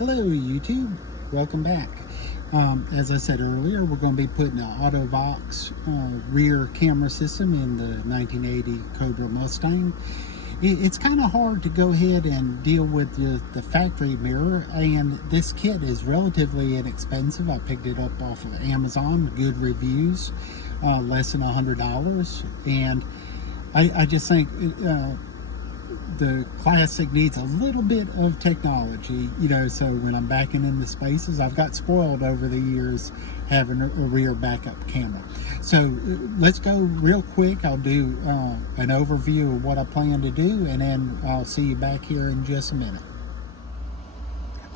Hello YouTube, welcome back. As I said earlier, we're going to be putting an AutoVox rear camera system in the 1980 Cobra Mustang. It's kind of hard to go ahead and deal with the factory mirror, and this kit is relatively inexpensive. I picked it up off of Amazon, good reviews, less than $100, and I just think the Classic needs a little bit of technology, so when I'm backing into spaces, I've got spoiled over the years having a rear backup camera. So let's go real quick. I'll do an overview of what I plan to do, and then I'll see you back here in just a minute.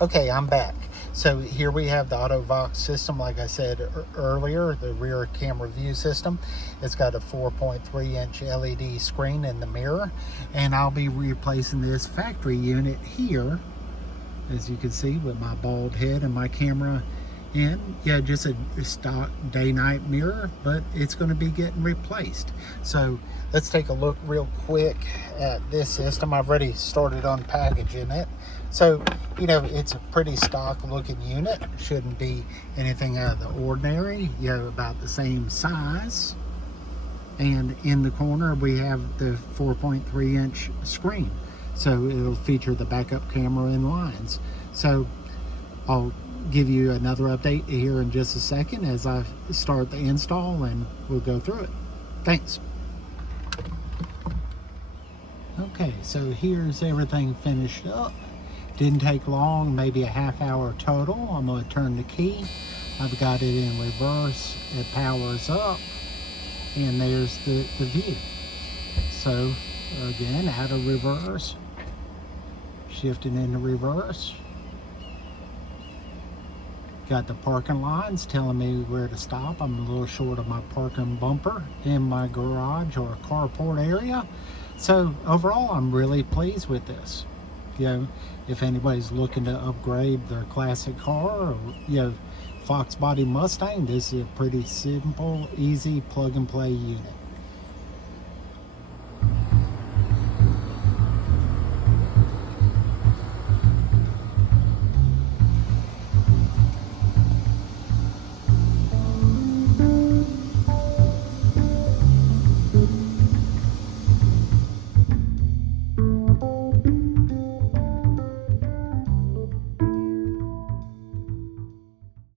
Okay, I'm back. So here we have the AutoVox system, like I said earlier, the rear camera view system. It's got a 4.3-inch LED screen in the mirror, and I'll be replacing this factory unit here, as you can see, with my bald head and my camera in. Yeah, just a stock day-night mirror, but it's going to be getting replaced. So let's take a look real quick at this system. I've already started unpackaging it. So, it's a pretty stock looking unit. Shouldn't be anything out of the ordinary. About the same size. And in the corner, we have the 4.3-inch screen. So it'll feature the backup camera in lines. So I'll give you another update here in just a second as I start the install, and we'll go through it. Thanks. Okay, so here's everything finished up. Didn't take long, maybe a half hour total. I'm going to turn the key. I've got it in reverse. It powers up, and there's the view. So again, out of reverse, shifting into reverse. Got the parking lines telling me where to stop. I'm a little short of my parking bumper in my garage or carport area. So overall, I'm really pleased with this. If anybody's looking to upgrade their classic car or Fox body Mustang, this is a pretty simple, easy plug and play unit.